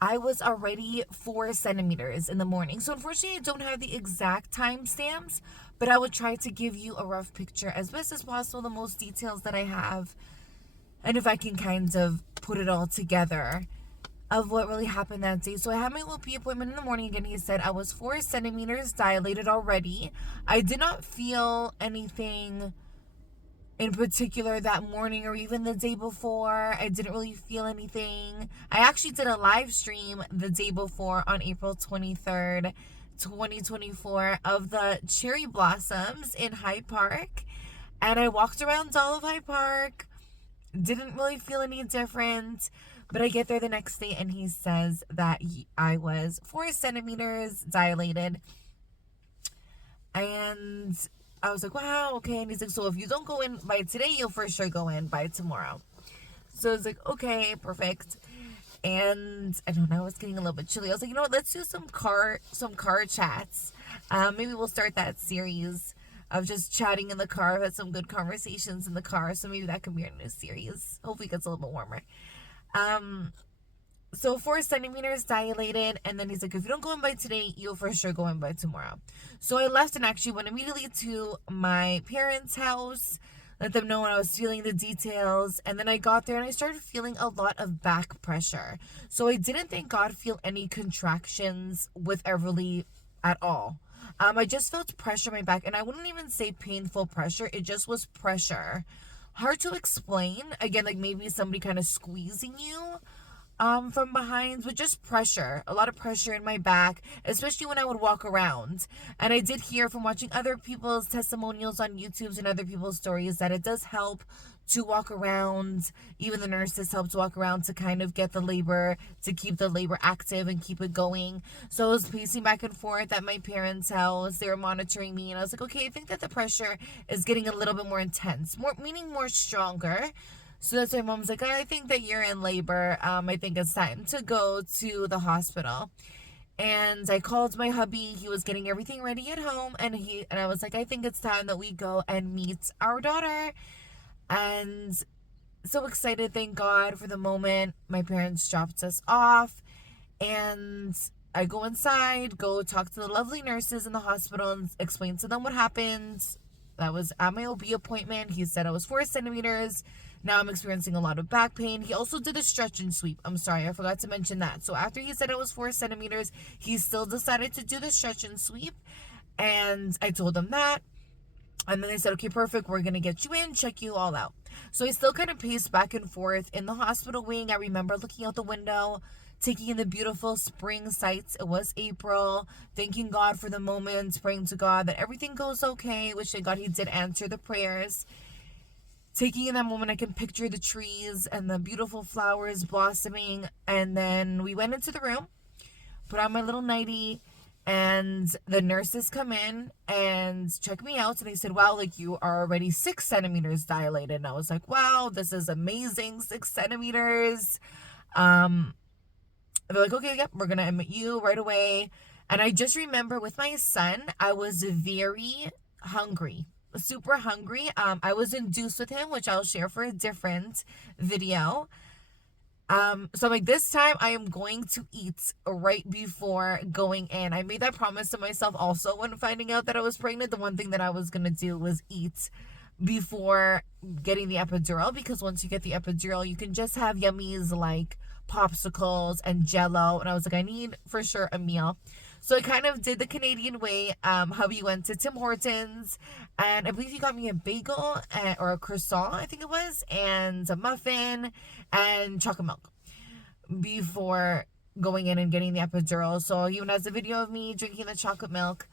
I was already 4 centimeters in the morning. So unfortunately, I don't have the exact timestamps, but I would try to give you a rough picture as best as possible, the most details that I have, and if I can kind of put it all together of what really happened that day. So I had my OP appointment in the morning again. He said I was 4 centimeters dilated already. I did not feel anything in particular that morning or even the day before. I didn't really feel anything. I actually did a live stream the day before on April 23rd, 2024 of the cherry blossoms in Hyde Park. And I walked around all of Hyde Park. Didn't really feel any different. But I get there the next day and he says that I was 4 centimeters dilated. And I was like, wow, okay. And he's like, so if you don't go in by today, you'll for sure go in by tomorrow. So I was like, okay, perfect. And I don't know, I was getting a little bit chilly. I was like, you know what, let's do some car chats. Maybe we'll start that series of just chatting in the car. I've had some good conversations in the car, so maybe that could be our new series. Hopefully it gets a little bit warmer. So 4 centimeters dilated, and then he's like, if you don't go in by today, you'll for sure go in by tomorrow. So I left and actually went immediately to my parents' house, let them know when I was feeling the details, and then I got there and I started feeling a lot of back pressure. So I didn't, thank God, feel any contractions with Everly at all. I just felt pressure in my back, and I wouldn't even say painful pressure, it just was pressure. Hard to explain. Again, like maybe somebody kind of squeezing you from behind, but just pressure, a lot of pressure in my back, especially when I would walk around. And I did hear from watching other people's testimonials on YouTube and other people's stories that it does help to walk around. Even the nurses help to walk around to kind of get the labor, to keep the labor active and keep it going. So I was pacing back and forth at my parents' house. They were monitoring me, and I was like, okay, I think that the pressure is getting a little bit more intense, meaning more stronger. So that's why mom's like, I think that you're in labor. I think it's time to go to the hospital. And I called my hubby. He was getting everything ready at home, and I was like, I think it's time that we go and meet our daughter. And so excited, thank God for the moment. My parents dropped us off, and I go inside, go talk to the lovely nurses in the hospital and explain to them what happened. That was at my OB appointment. He said I was 4 centimeters. Now I'm experiencing a lot of back pain. He also did a stretch and sweep. I'm sorry, I forgot to mention that. So after he said it was 4 centimeters, he still decided to do the stretch and sweep. And I told him that. And then they said, okay, perfect. We're going to get you in, check you all out. So I still kind of paced back and forth in the hospital wing. I remember looking out the window, taking in the beautiful spring sights. It was April. Thanking God for the moment, praying to God that everything goes okay, which thank God he did answer the prayers. Taking in that moment, I can picture the trees and the beautiful flowers blossoming. And then we went into the room, put on my little nightie, and the nurses come in and check me out. And they said, wow, like you are already 6 centimeters dilated. And I was like, wow, this is amazing, 6 centimeters. They're like, okay, yep, we're going to admit you right away. And I just remember with my son, I was very hungry. Super hungry. I was induced with him, which I'll share for a different video. So I'm like, this time I am going to eat right before going in. I made that promise to myself also when finding out that I was pregnant. The one thing that I was gonna do was eat before getting the epidural, because once you get the epidural, you can just have yummies like popsicles and jello. And I was like, I need for sure a meal. So I kind of did the Canadian way. Hubby went to Tim Hortons, and I believe he got me a bagel or a croissant, I think it was, and a muffin and chocolate milk before going in and getting the epidural. So he even has a video of me drinking the chocolate milk.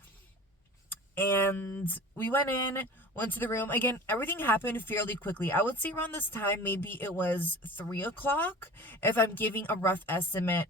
And we went to the room. Again, everything happened fairly quickly. I would say around this time, maybe it was 3 o'clock. If I'm giving a rough estimate,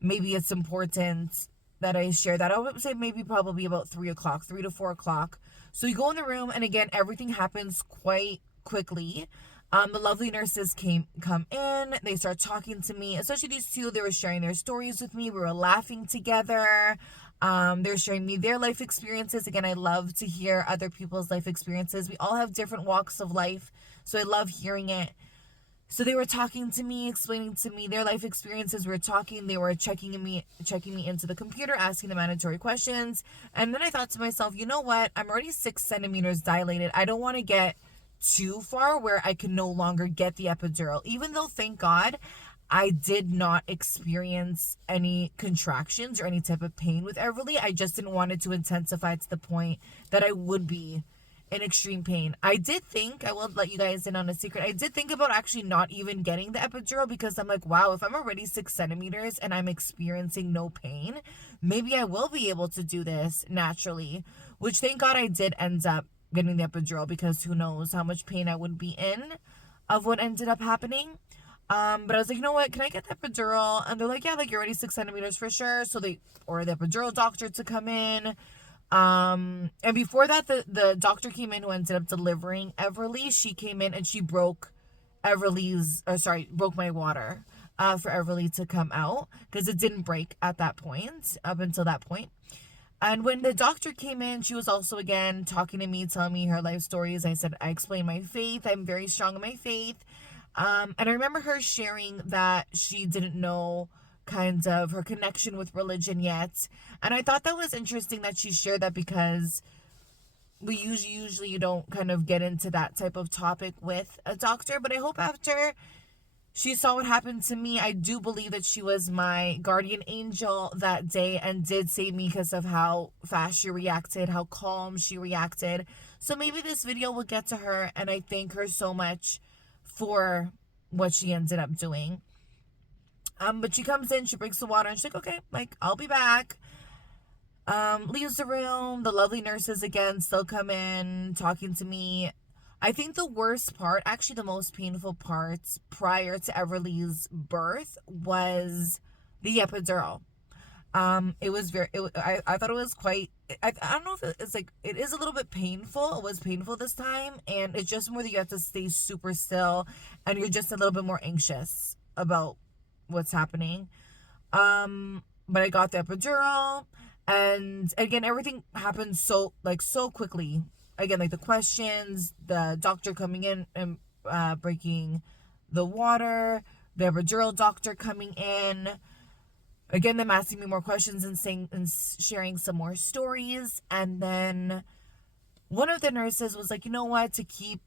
maybe it's important that I share that. I would say maybe probably about 3 o'clock, 3 to 4 o'clock. So you go in the room, and again, everything happens quite quickly. The lovely nurses come in. They start talking to me, especially these two. They were sharing their stories with me. We were laughing together. They're sharing me their life experiences. Again, I love to hear other people's life experiences. We all have different walks of life, so I love hearing it. So they were talking to me, explaining to me their life experiences. We were talking. They were checking me into the computer, asking the mandatory questions. And then I thought to myself, you know what? I'm already 6 centimeters dilated. I don't want to get too far where I can no longer get the epidural. Even though, thank God, I did not experience any contractions or any type of pain with Everly. I just didn't want it to intensify to the point that I would be in extreme pain. I did think, I will let you guys in on a secret, I did think about actually not even getting the epidural because I'm like, wow, if I'm already 6 centimeters and I'm experiencing no pain, maybe I will be able to do this naturally, which thank God I did end up getting the epidural because who knows how much pain I would be in of what ended up happening. But I was like, you know what? Can I get the epidural? And they're like, yeah, like you're already 6 centimeters for sure. So they ordered the epidural doctor to come in. And before that, the doctor came in who ended up delivering Everly. She came in and she broke broke my water, for Everly to come out because it didn't break at that point, up until that point. And when the doctor came in, she was also again talking to me, telling me her life stories. I said, I explained my faith. I'm very strong in my faith. And I remember her sharing that she didn't know kind of her connection with religion yet. And I thought that was interesting that she shared that because we usually you don't kind of get into that type of topic with a doctor. But I hope after she saw what happened to me, I do believe that she was my guardian angel that day and did save me because of how fast she reacted, how calm she reacted. So maybe this video will get to her, and I thank her so much for what she ended up doing. But she comes in, she breaks the water, and she's like, okay, like, I'll be back. Leaves the room. The lovely nurses again still come in, talking to me. I think the worst part, actually the most painful part prior to Everly's birth was the epidural. It was I thought it was quite, I don't know if it's like, it is a little bit painful. It was painful this time, and it's just more that you have to stay super still and you're just a little bit more anxious about what's happening. But I got the epidural, and again, everything happened so quickly. Again, like the questions, the doctor coming in and breaking the water, the epidural doctor coming in. Again, them asking me more questions and saying and sharing some more stories. And then one of the nurses was like, you know what, to keep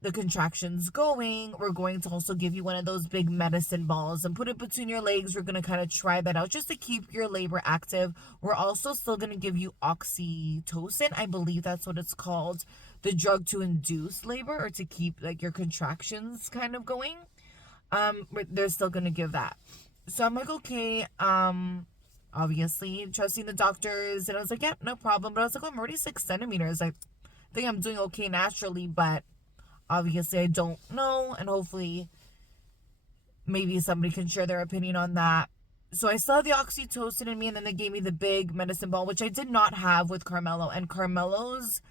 the contractions going, we're going to also give you one of those big medicine balls and put it between your legs. We're going to kind of try that out just to keep your labor active. We're also still going to give you oxytocin. I believe that's what it's called. The drug to induce labor or to keep like your contractions kind of going. But they're still going to give that. So I'm like, okay, obviously trusting the doctors. And I was like, yeah, no problem. But I was like, oh, I'm already 6 centimeters. I think I'm doing okay naturally, but obviously I don't know. And hopefully maybe somebody can share their opinion on that. So I still have the oxytocin in me, and then they gave me the big medicine ball, which I did not have with Carmelo. And Carmelo's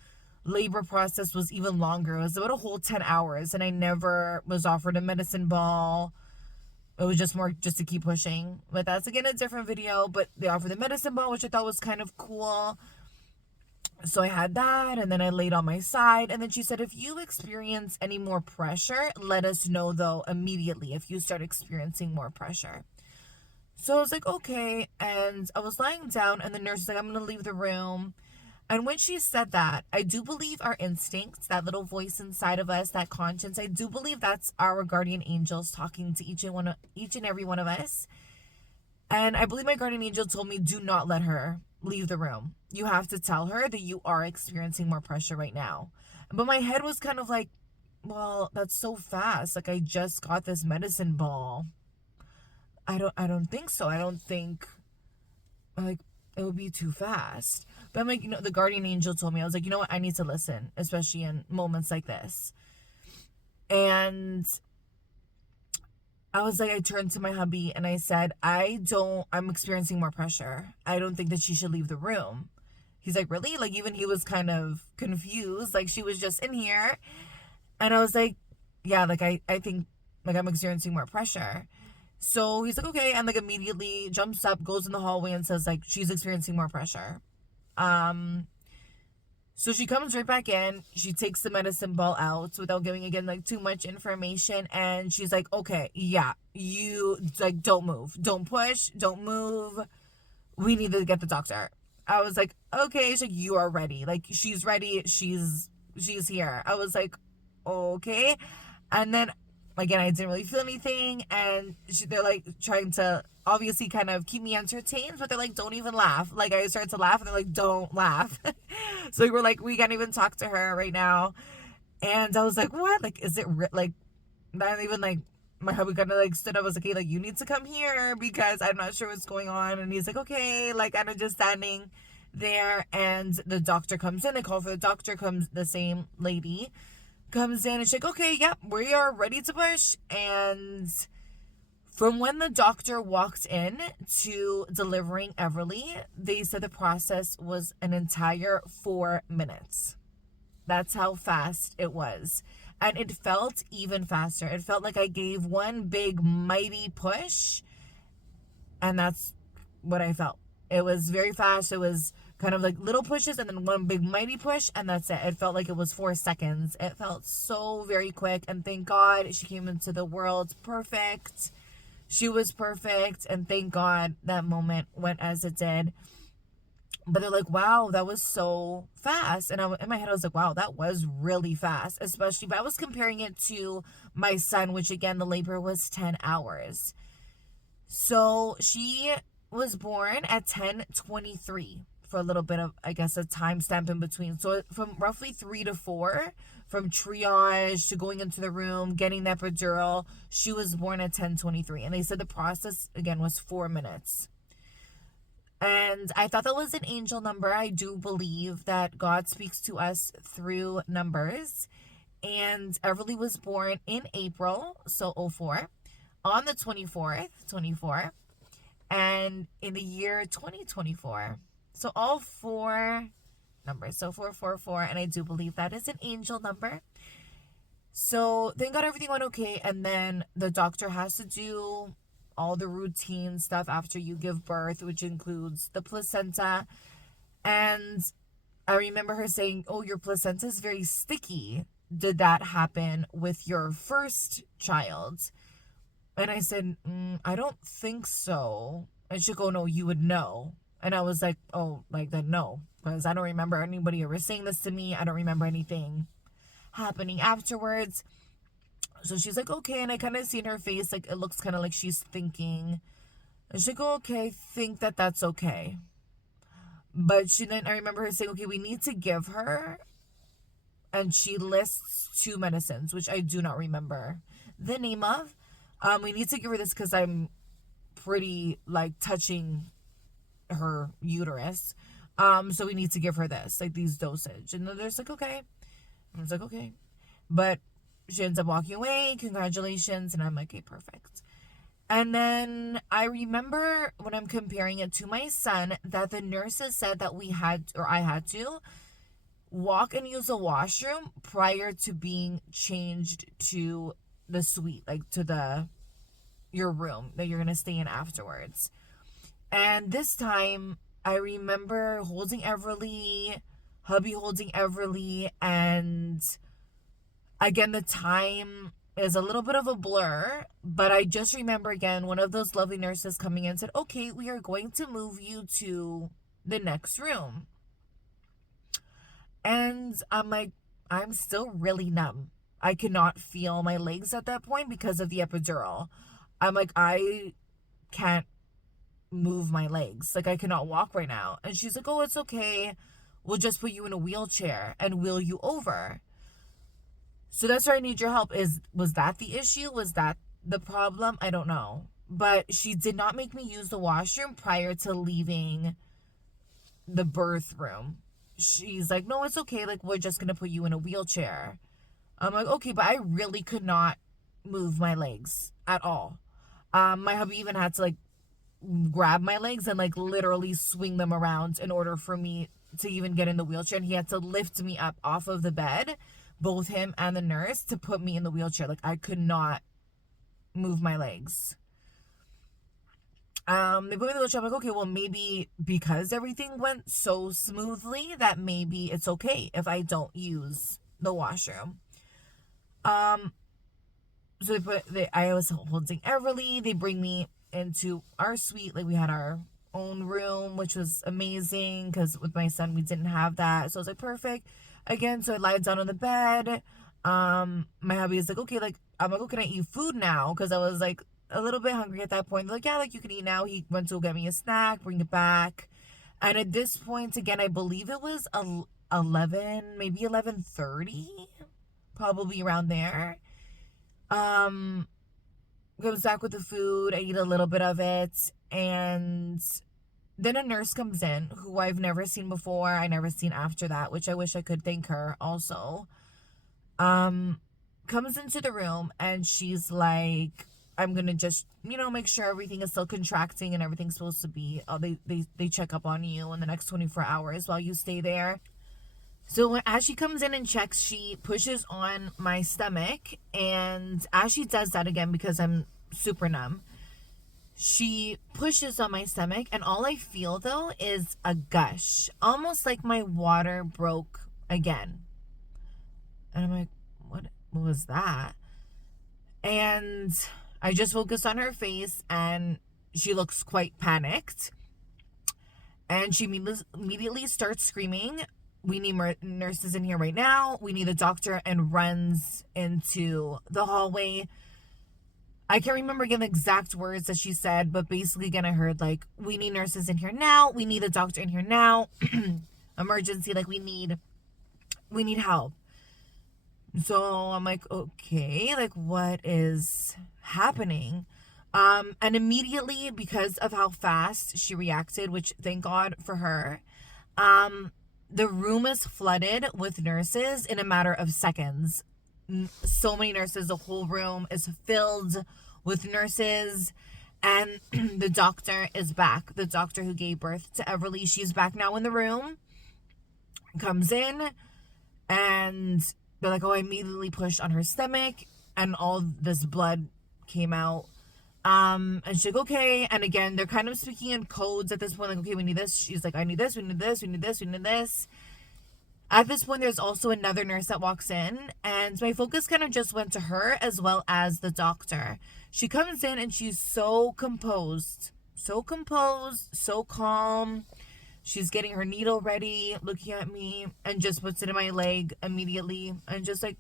labor process was even longer. It was about a whole 10 hours, and I never was offered a medicine ball. It was just more just to keep pushing. But that's, again, a different video. But they offered the medicine ball, which I thought was kind of cool. So I had that, and then I laid on my side. And then she said, if you experience any more pressure, let us know, though, immediately if you start experiencing more pressure. So I was like, okay. And I was lying down, and the nurse was like, I'm going to leave the room. And when she said that, I do believe our instincts, that little voice inside of us, that conscience, I do believe that's our guardian angels talking to each and every one of us. And I believe my guardian angel told me, do not let her leave the room. You have to tell her that you are experiencing more pressure right now. But my head was kind of like, well, that's so fast. Like, I just got this medicine ball. I don't think so. I don't think, like, it would be too fast. But I'm like, the guardian angel told me, I was like, you know what? I need to listen, especially in moments like this. And I was like, I turned to my hubby and I said, I'm experiencing more pressure. I don't think that she should leave the room. He's like, really? Like, even he was kind of confused. Like, she was just in here. And I was like, yeah, like, I think, like, I'm experiencing more pressure. So he's like, okay. And, like, immediately jumps up, goes in the hallway and says, like, she's experiencing more pressure. So she comes right back in. She takes the medicine ball out without giving again like too much information, and she's like, "Okay, yeah, you like don't move, don't push, don't move. We need to get the doctor." I was like, "Okay." She's like, "You are ready. Like she's ready. She's here." I was like, "Okay." And then again, I didn't really feel anything, and they're like trying to obviously kind of keep me entertained, but they're like, "Don't even laugh." Like I started to laugh, and they're like, "Don't laugh." So we're like, "We can't even talk to her right now." And I was like, "What? Like, is it like not even like?" My hubby kind of like stood up. I was like, "Hey, like you need to come here because I'm not sure what's going on." And he's like, "Okay," like kind of just standing there. And the doctor comes in. They call for the doctor. Comes the same lady comes in, and she's like, "Okay, yep, we are ready to push." And from when the doctor walked in to delivering Everly, they said the process was an entire 4 minutes. That's how fast it was. And it felt even faster. It felt like I gave one big mighty push, and that's what I felt. It was very fast. It was kind of like little pushes and then one big mighty push, and that's it. It felt like it was 4 seconds. It felt so very quick, and thank God she came into the world perfect. She was perfect, and thank God that moment went as it did. But they're like, "Wow, that was so fast." And in my head, I was like, "Wow, that was really fast." Especially, but I was comparing it to my son, which again, the labor was 10 hours. So she was born at 10:23 for a little bit of, I guess, a timestamp in between. So from roughly 3 to 4, from triage to going into the room, getting that epidural, she was born at 10:23. And they said the process, again, was 4 minutes. And I thought that was an angel number. I do believe that God speaks to us through numbers. And Everly was born in April, so 04, on the 24th, 24, and in the year 2024. So all four numbers. So 444, and I do believe that is an angel number. So thank God everything went okay. And then the doctor has to do all the routine stuff after you give birth, which includes the placenta. And I remember her saying, "Oh, your placenta is very sticky. Did that happen with your first child?" And I said, "I don't think so." And she'd go, "No, you would know." And I was like, "Oh, like then no." Because I don't remember anybody ever saying this to me. I don't remember anything happening afterwards. So she's like, "Okay." And I kind of see in her face, like, it looks kind of like she's thinking. And she'd go, "Okay, think that that's okay." But I remember her saying, "Okay, we need to give her." And she lists two medicines, which I do not remember the name of. We need to give her this because I'm pretty like touching her uterus. So we need to give her this, like these dosage. And then there's like, "Okay." I was like, "Okay." But she ends up walking away. "Congratulations." And I'm like, "Okay, perfect." And then I remember when I'm comparing it to my son that the nurses said that I had to walk and use the washroom prior to being changed to the suite, like to your room that you're gonna stay in afterwards. And this time I remember holding Everly, hubby holding Everly, and again the time is a little bit of a blur, but I just remember again one of those lovely nurses coming in and said, "Okay, we are going to move you to the next room." And I'm like, I'm still really numb. I cannot feel my legs at that point because of the epidural. I'm like, I can't move my legs. Like, I cannot walk right now. And she's like, "Oh, it's okay. We'll just put you in a wheelchair and wheel you over." So that's where I need your help. Was that the issue? Was that the problem? I don't know. But she did not make me use the washroom prior to leaving the birth room. She's like, "No, it's okay. Like, we're just going to put you in a wheelchair." I'm like, "Okay," but I really could not move my legs at all. My hubby even had to like grab my legs and like literally swing them around in order for me to even get in the wheelchair. And he had to lift me up off of the bed, both him and the nurse, to put me in the wheelchair. Like, I could not move my legs. They put me in the wheelchair. I'm like, okay, well, maybe because everything went so smoothly that maybe it's okay if I don't use the washroom. Um, so I was holding Everly. They bring me into our suite. Like, we had our own room, which was amazing because with my son, we didn't have that. So I was like, perfect. Again, so I lied down on the bed. My hubby is like, okay, like, I'm like, oh, can I eat food now? Because I was like a little bit hungry at that point. They're like, yeah, like, you can eat now. He went to go get me a snack, bring it back. And at this point, again, I believe it was 11, maybe 11:30, probably around there. Um, Comes back with the food. I eat a little bit of it. And then a nurse comes in who I've never seen before. I never seen after that, which I wish I could thank her also. Um, Comes into the room and she's like, I'm gonna just, make sure everything is still contracting and everything's supposed to be. They check up on you in the next 24 hours while you stay there. So as she comes in and checks, she pushes on my stomach, and as she does that, again, because I'm super numb, she pushes on my stomach, and all I feel though is a gush, almost like my water broke again. And I'm like, what was that? And I just focus on her face, and she looks quite panicked. And she immediately starts screaming, we need nurses in here right now. We need a doctor, and runs into the hallway. I can't remember again the exact words that she said, but basically, again, I heard, like, we need nurses in here now. We need a doctor in here now. Emergency, like, we need help. So I'm like, okay, like, what is happening? And immediately, because of how fast she reacted, which thank God for her, the room is flooded with nurses in a matter of seconds. So many nurses, the whole room is filled with nurses. And the doctor is back. The doctor who gave birth to Everly, she's back now in the room. Comes in, and they're like, oh, I immediately pushed on her stomach, and all this blood came out. And she's like, okay. And again, they're kind of speaking in codes at this point, like, okay, we need this. She's like, I need this, we need this, we need this, we need this. At this point, there's also another nurse that walks in, and my focus kind of just went to her as well as the doctor. She comes in and she's so composed, so calm. She's getting her needle ready, looking at me, and just puts it in my leg immediately, and just like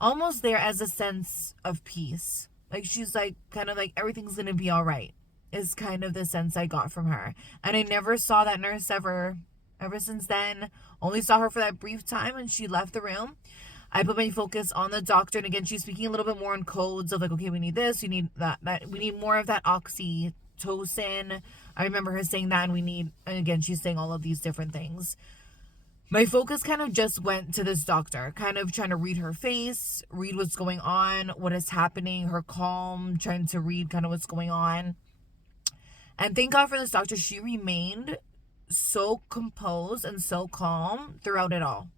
almost there as a sense of peace. Like, she's like, kind of like, everything's gonna be all right, is kind of the sense I got from her. And I never saw that nurse ever since then. Only saw her for that brief time, and she left the room. I put my focus on the doctor, and again, she's speaking a little bit more in codes of like, okay, we need this, we need that, we need more of that oxytocin. I remember her saying that, and again, she's saying all of these different things. My focus kind of just went to this doctor, kind of trying to read her face, read what's going on, what is happening, her calm, trying to read kind of what's going on. And thank God for this doctor. She remained so composed and so calm throughout it all.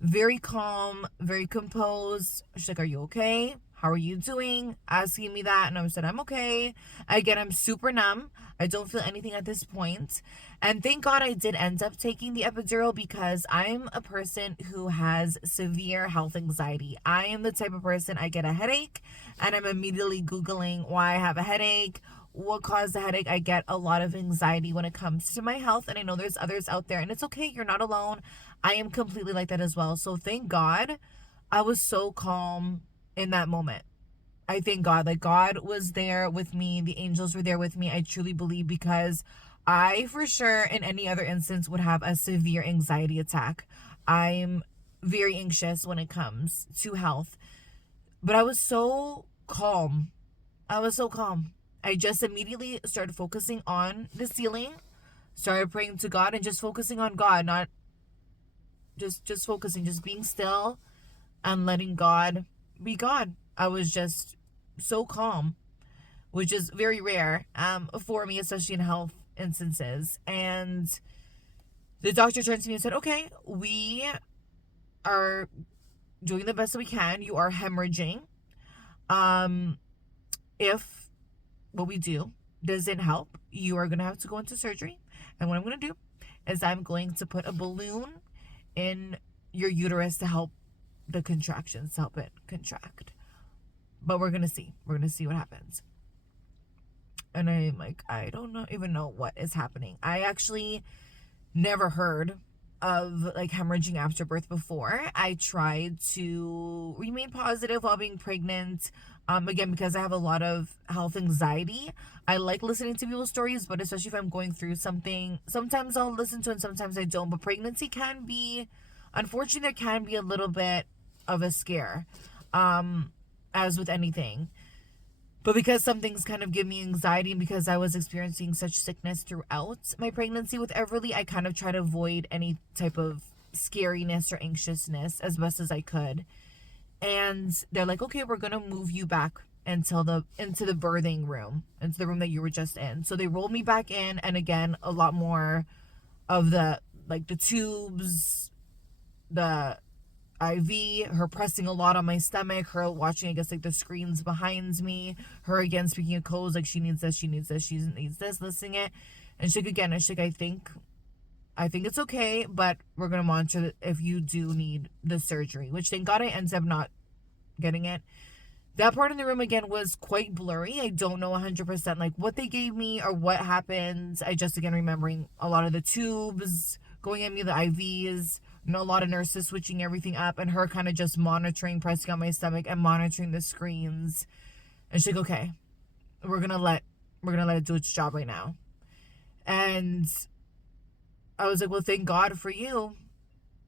Very calm, very composed. She's like, are you okay? How are you doing? Asking me that. And I said, I'm okay. Again, I'm super numb. I don't feel anything at this point. And thank God I did end up taking the epidural, because I'm a person who has severe health anxiety. I am the type of person, I get a headache and I'm immediately Googling why I have a headache, what caused the headache. I get a lot of anxiety when it comes to my health. And I know there's others out there, and it's okay. You're not alone. I am completely like that as well. So thank God I was so calm in that moment. I thank God. Like, God was there with me. The angels were there with me. I truly believe, because I, for sure, in any other instance, would have a severe anxiety attack. I'm very anxious when it comes to health. But I was so calm. I just immediately started focusing on the ceiling, started praying to God, and just focusing on God, not just focusing, just being still and letting God be God. I was just so calm, which is very rare for me, especially in health instances. And the doctor turned to me and said, okay, we are doing the best that we can. You are hemorrhaging. If what we do doesn't help, you are going to have to go into surgery. And what I'm going to do is I'm going to put a balloon in your uterus to help the contractions, to help it contract. But we're going to see. We're going to see what happens. And I'm like, I don't even know what is happening. I actually never heard of like hemorrhaging after birth before. I tried to remain positive while being pregnant. Again, because I have a lot of health anxiety. I like listening to people's stories, but especially if I'm going through something, sometimes I'll listen to it and sometimes I don't. But pregnancy can be, unfortunately, there can be a little bit of a scare, as with anything. But because some things kind of give me anxiety and because I was experiencing such sickness throughout my pregnancy with Everly, I kind of try to avoid any type of scariness or anxiousness as best as I could. And they're like, okay, we're going to move you back into the birthing room, into the room that you were just in. So they rolled me back in. And again, a lot more of the, like the tubes, the IV, her pressing a lot on my stomach, her watching, I guess, like the screens behind me, her again speaking of codes, like she needs this, she needs this, she needs this, listing it. And she's like, again, she's like, I think it's okay, but we're gonna monitor if you do need the surgery, which thank God I ended up not getting it. That part in the room again was quite blurry. I don't know 100% like what they gave me or what happened. I just again remembering a lot of the tubes going at me, the IVs, a lot of nurses switching everything up, and her kind of just monitoring, pressing on my stomach and monitoring the screens. And she's like, okay, we're gonna let it do its job right now. And I was like, well, thank God for you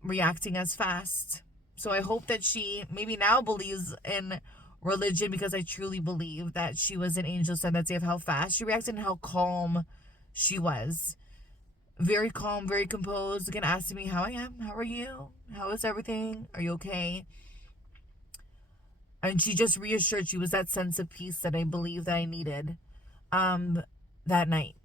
reacting as fast. So I hope that she maybe now believes in religion, because I truly believe that she was an angel sent that day of how fast she reacted and how calm she was. Very calm, very composed. Again, asking me how I am. How are you? How is everything? Are you okay? And she just reassured. She was that sense of peace that I believe that I needed that night.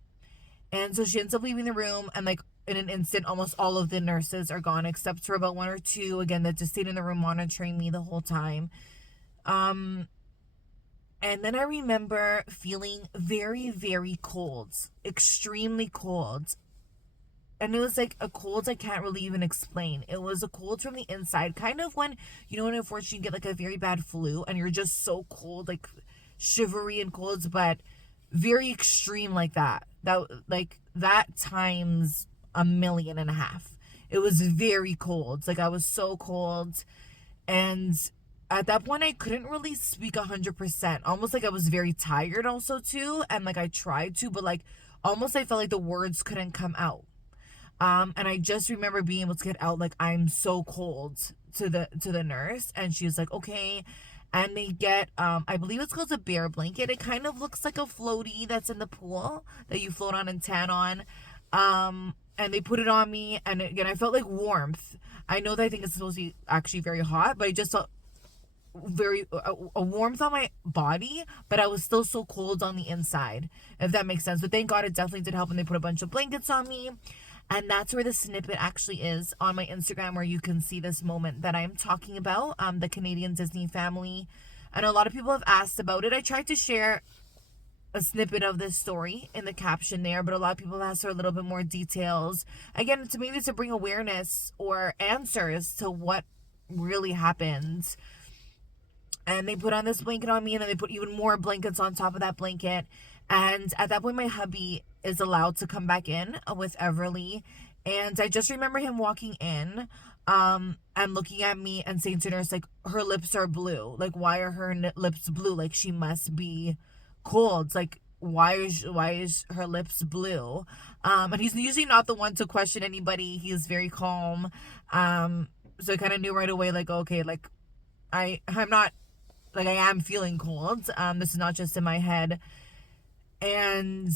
And so she ends up leaving the room, and like in an instant, almost all of the nurses are gone except for about one or two, again, that just stayed in the room monitoring me the whole time. And then I remember feeling very, very cold, extremely cold. And it was like a cold I can't really even explain. It was a cold from the inside, kind of when, when unfortunately you get like a very bad flu and you're just so cold, like shivery and cold, but very extreme like that. That times 1.5 million. It was very cold. Like I was so cold. And at that point I couldn't really speak 100%. Almost like I was very tired also too. And like I tried to, but like almost I felt like the words couldn't come out. And I just remember being able to get out like, I'm so cold, to the nurse, and she was like, okay. And they get I believe it's called a bear blanket. It kind of looks like a floaty that's in the pool that you float on and tan on. And they put it on me, and again I felt like warmth. I know that I think it's supposed to be actually very hot, but I just felt very a warmth on my body, but I was still so cold on the inside, if that makes sense. But thank God it definitely did help, and they put a bunch of blankets on me. And that's where the snippet actually is on my Instagram, where you can see this moment that I'm talking about, the Canadian Disney family. And a lot of people have asked about it. I tried to share a snippet of this story in the caption there, but a lot of people have asked for a little bit more details. Again, to maybe to bring awareness or answers to what really happened. And they put on this blanket on me, and then they put even more blankets on top of that blanket. And at that point, my hubby is allowed to come back in with Everly. And I just remember him walking in and looking at me and saying to nurse, like, her lips are blue. Like, why are her lips blue? Like, she must be cold. Like, why is her lips blue? And he's usually not the one to question anybody. He's very calm. So I kind of knew right away, like, okay, like, I'm not, like, I am feeling cold. This is not just in my head. And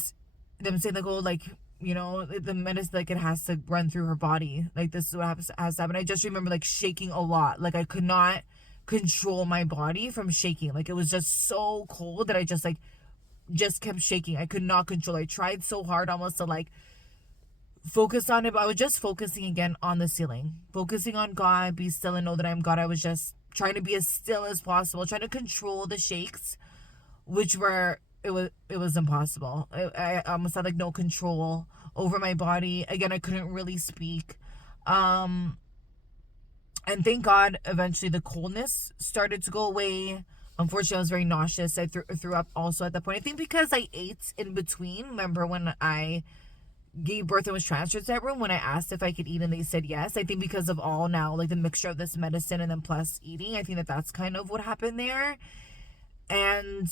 them saying like, oh, like, the medicine, like, it has to run through her body. Like, this is what has to happen. I just remember like shaking a lot. Like I could not control my body from shaking. Like it was just so cold that I just kept shaking. I could not control. I tried so hard almost to like focus on it, but I was just focusing again on the ceiling, focusing on God, be still and know that I'm God. I was just trying to be as still as possible, trying to control the shakes, which were it was impossible. I almost had like no control over my body. Again, I couldn't really speak. Um, and thank God, eventually the coldness started to go away. Unfortunately, I was very nauseous. I threw up also at that point. I think because I ate in between. Remember when I gave birth and was transferred to that room, when I asked if I could eat and they said yes. I think because of all now, like the mixture of this medicine and then plus eating, I think that that's kind of what happened there. And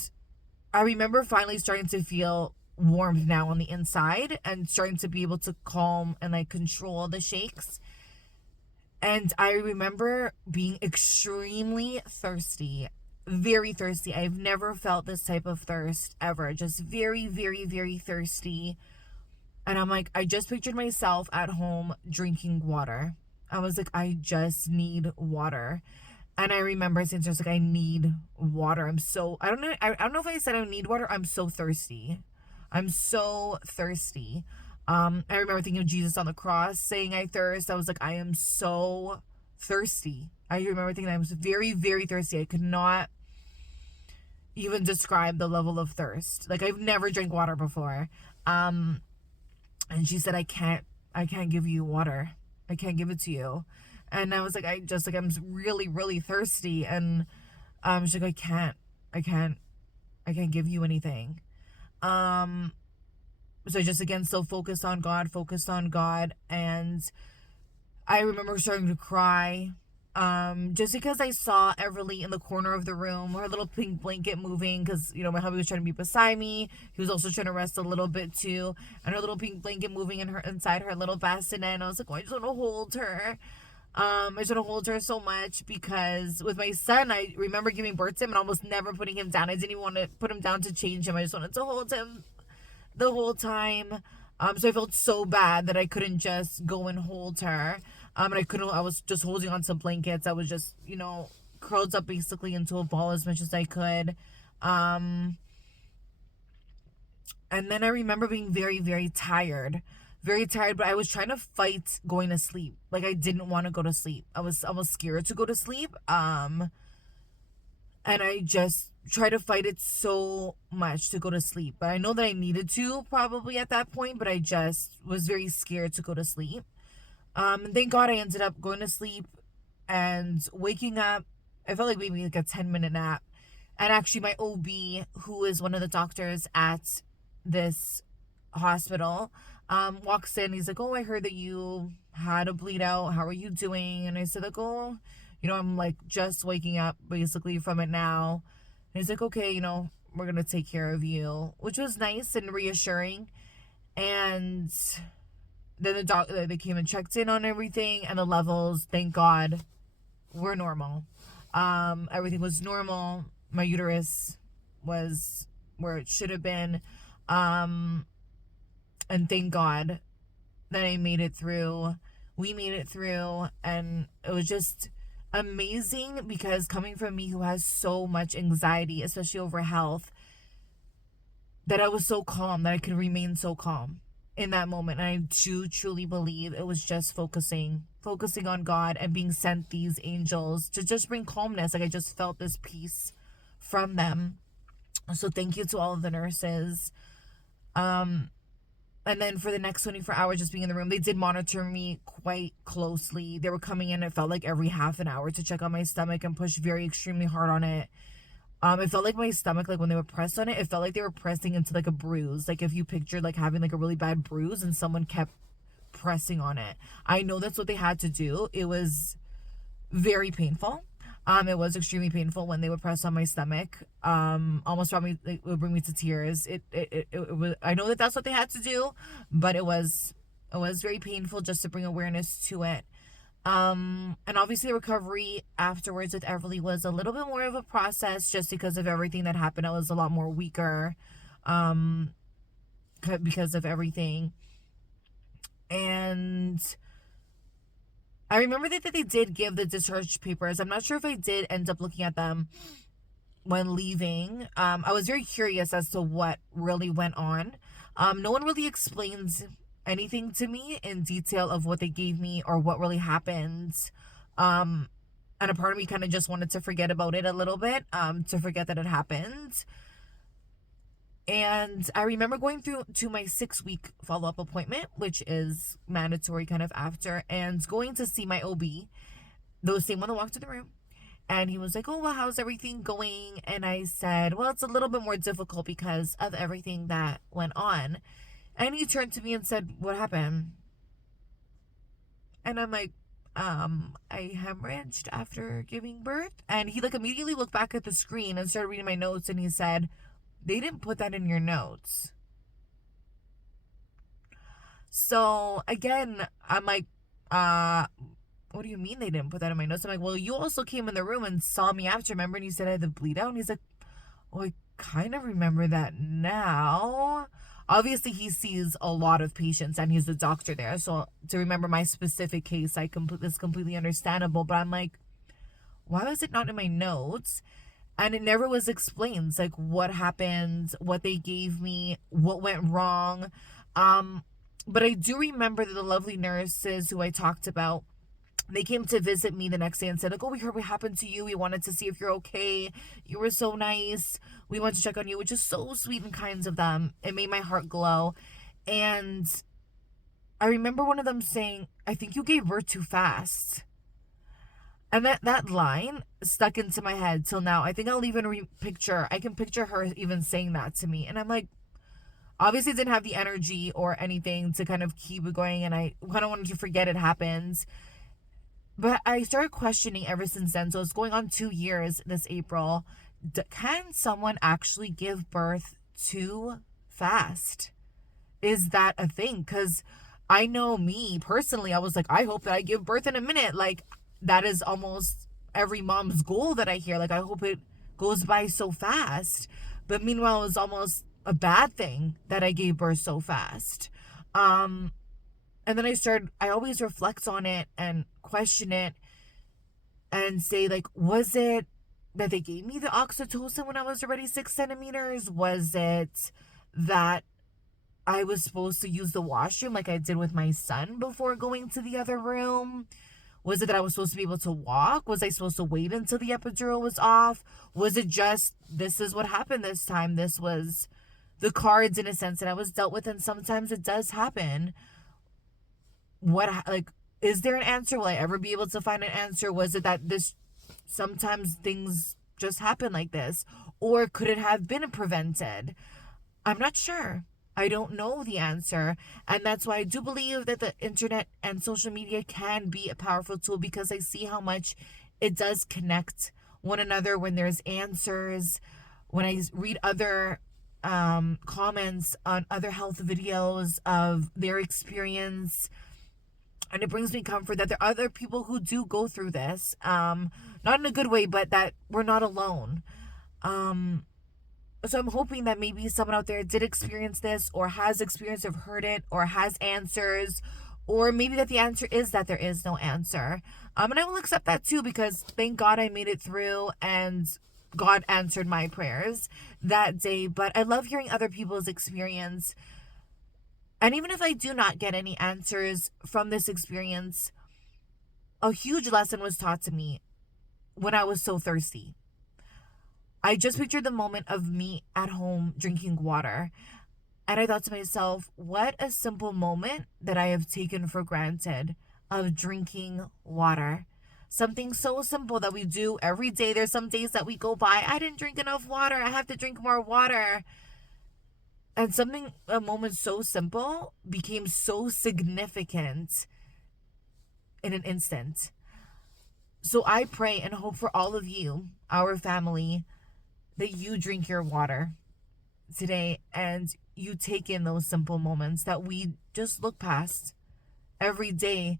I remember finally starting to feel warmth now on the inside and starting to be able to calm and like control the shakes. And I remember being extremely thirsty, very thirsty. I've never felt this type of thirst ever. Just very, very, very thirsty. And I'm like, I just pictured myself at home drinking water. I was like, I just need water. And I remember saying to her, like, I need water. I don't know. I don't know if I said I need water. I'm so thirsty. I'm so thirsty. I remember thinking of Jesus on the cross saying I thirst. I was like, I am so thirsty. I remember thinking I was very, very thirsty. I could not even describe the level of thirst. Like I've never drank water before. And she said, I can't give you water. I can't give it to you. And I was like, I'm really, really thirsty. And she's like, I can't give you anything. So just again, so focused on God. And I remember starting to cry. Just because I saw Everly in the corner of the room, her little pink blanket moving, because my hubby was trying to be beside me. He was also trying to rest a little bit too, and her little pink blanket moving inside her little bassinet. And I was like, oh, I just want to hold her. I just want to hold her so much because with my son, I remember giving birth to him and almost never putting him down. I didn't even want to put him down to change him. I just wanted to hold him the whole time. So I felt so bad that I couldn't just go and hold her. And I was just holding on to blankets. I was just, curled up basically into a ball as much as I could. And then I remember being very, very tired. Very tired, but I was trying to fight going to sleep. Like I didn't want to go to sleep. I was almost scared to go to sleep. And I just tried to fight it so much to go to sleep. But I know that I needed to probably at that point, but I just was very scared to go to sleep. And thank God I ended up going to sleep and waking up. I felt like maybe like a 10-minute nap. And actually my OB, who is one of the doctors at this hospital, walks in. He's like, oh, I heard that you had a bleed out. How are you doing? And I said, like, oh, I'm like just waking up basically from it now. And he's like, okay, we're going to take care of you, which was nice and reassuring. And then they came and checked in on everything, and the levels, thank God, were normal. Everything was normal. My uterus was where it should have been. And thank God that I made it through. We made it through, and it was just amazing because coming from me who has so much anxiety, especially over health, that I was so calm, that I could remain so calm in that moment. And I do truly believe it was just focusing on God and being sent these angels to just bring calmness. Like I just felt this peace from them. So thank you to all of the nurses. And then for the next 24 hours, just being in the room, they did monitor me quite closely. They were coming in, it felt like every half an hour to check on my stomach and push very extremely hard on it. It felt like my stomach, like when they would press on it, it felt like they were pressing into like a bruise. Like if you pictured like having like a really bad bruise and someone kept pressing on it. I know that's what they had to do. It was very painful. It was extremely painful when they would press on my stomach. Almost brought me, it would bring me to tears. It was, I know that that's what they had to do, but it was very painful just to bring awareness to it. And obviously the recovery afterwards with Everly was a little bit more of a process just because of everything that happened. I was a lot more weaker, because of everything. And I remember that they did give the discharge papers. I'm not sure if I did end up looking at them when leaving. I was very curious as to what really went on. No one really explains anything to me in detail of what they gave me or what really happened. And a part of me kind of just wanted to forget about it a little bit, to forget that it happened. And I remember going through to my 6 week follow-up appointment, which is mandatory kind of after, and going to see my OB, the same one that walked in the room. And he was like, "Oh, well, how's everything going?" And I said, "Well, it's a little bit more difficult because of everything that went on." And he turned to me and said, "What happened?" And I'm like, I hemorrhaged after giving birth. And he like immediately looked back at the screen and started reading my notes, and he said, "They didn't put that in your notes." So again, I'm like, what do you mean they didn't put that in my notes? I'm like, "Well, you also came in the room and saw me after, remember? And you said I had the bleed out." And he's like, "Oh, I kind of remember that now." Obviously, he sees a lot of patients and he's the doctor there. So to remember my specific case, it's completely understandable. But I'm like, why was it not in my notes? And it never was explained. It's like what happened, what they gave me, what went wrong. But I do remember that the lovely nurses who I talked about, they came to visit me the next day and said, like, "Oh, we heard what happened to you. We wanted to see if you're okay. You were so nice. We want to check on you," which is so sweet and kind of them. It made my heart glow. And I remember one of them saying, "I think you gave birth too fast." And that line stuck into my head till now. I think I'll even I can picture her even saying that to me. And I'm like, obviously didn't have the energy or anything to kind of keep it going. And I kind of wanted to forget it happened. But I started questioning ever since then. So it's going on 2 years this April. Can someone actually give birth too fast? Is that a thing? Because I know me personally, I was like, I hope that I give birth in a minute. Like, that is almost every mom's goal that I hear. Like, I hope it goes by so fast. But meanwhile, it was almost a bad thing that I gave birth so fast. And then I always reflect on it and question it and say, like, was it that they gave me the oxytocin when I was already 6 centimeters? Was it that I was supposed to use the washroom like I did with my son before going to the other room? Was it that I was supposed to be able to walk? Was I supposed to wait until the epidural was off? Was it just, this is what happened this time? This was the cards in a sense that I was dealt with, and sometimes it does happen. Is there an answer? Will I ever be able to find an answer? Was it that sometimes things just happen like this? Or could it have been prevented? I'm not sure. I don't know the answer. And that's why I do believe that the internet and social media can be a powerful tool, because I see how much it does connect one another when there's answers. When I read other comments on other health videos of their experience, and it brings me comfort that there are other people who do go through this, not in a good way, but that we're not alone. So I'm hoping that maybe someone out there did experience this, or has experienced or heard it, or has answers, or maybe that the answer is that there is no answer. And I will accept that too, because thank God I made it through and God answered my prayers that day. But I love hearing other people's experience. And even if I do not get any answers from this experience, a huge lesson was taught to me when I was so thirsty. I just pictured the moment of me at home drinking water. And I thought to myself, what a simple moment that I have taken for granted, of drinking water. Something so simple that we do every day. There's some days that we go by, I didn't drink enough water. I have to drink more water. And a moment so simple became so significant in an instant. So I pray and hope for all of you, our family, that you drink your water today and you take in those simple moments that we just look past every day,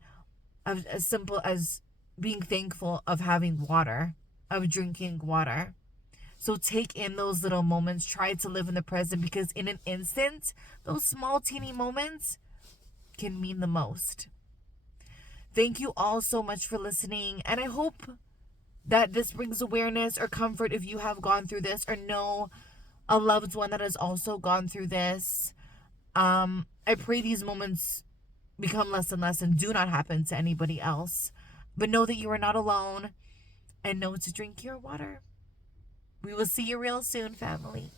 of as simple as being thankful of having water, of drinking water. So take in those little moments, try to live in the present, because in an instant, those small teeny moments can mean the most. Thank you all so much for listening, and I hope that this brings awareness or comfort if you have gone through this or know a loved one that has also gone through this. I pray these moments become less and less and do not happen to anybody else. But know that you are not alone, and know to drink your water. We will see you real soon, family.